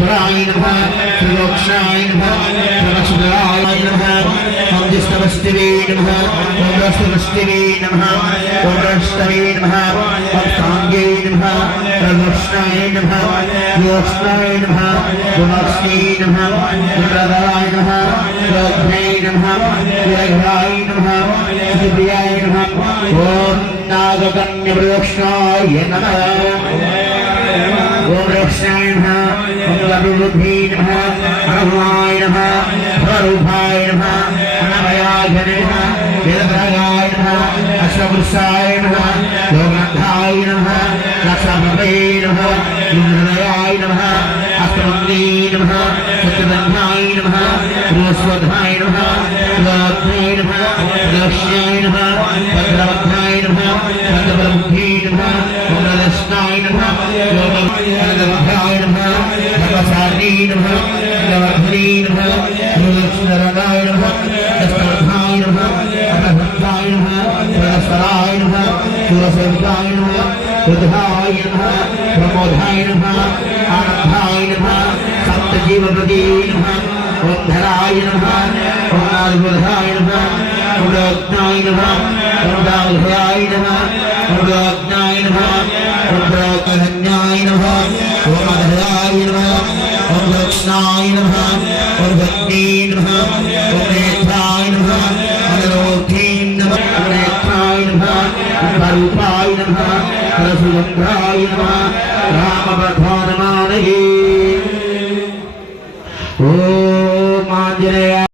त्रिनेत्राय नमः त्रिलोक्षाय नमः त्रिलक्ष्मणाय नमः ओम जिष्णवस्तिवे नमः ओम रस्तवस्तिवे नमः ओम रस्तवे नमः ओम सांगे नमः प्रदोषाय नमः योषाय नमः गुणस्ते नमः गुणराय नमः योग्ने नमः योगाय नमः सिद्धियाय नमः ओम नागकन्या प्रदोषाय नमः ओम रक्षाय नमः ओम लघुबुद्धि नमः अनवाय नमः स्वरूपाय नमः अनवयाय नमः वेदभ्रागाय नमः अश्वपुरुषाय नमः योगनाथाय नमः लक्षापते नमः इंद्रदयाय नमः अष्टमन्ते नमः सत्यबन्धाय नमः बृहस्पताय नमः लोक्ने नमः लक्ष्याय नमः भद्रवद्धाय नमः भद्रबुद्धि नमः ओमदस्ताय नमः योगभ्राय नमः भगवसारी नमः लवधरी नमः गुरुलक्ष्मणाय नमः दस्तवधाय नमः अनहंताय नमः सरस्वराय नमः सुरसेविताय नमः बुद्धाय नमः प्रमोदाय नमः आनंदाय नमः सप्तजीवप्रदे नमः ओम धराय नमः ओम नारदबुधाय नमः ओम रत्नाय नमः ओम दावधाय नमः ओम रत्नाय नमः ओम प्रकरण्याय नमः ओम अधराय नमः ओम रत्नाय नमः ओम भक्ति नमः ओम नेत्राय नमः ओम रोधी नमः ओम नेत्राय नमः ओम रूपाय नमः ओम सुगंधाय नमः रामप्रधानमानये ओम आंजनेय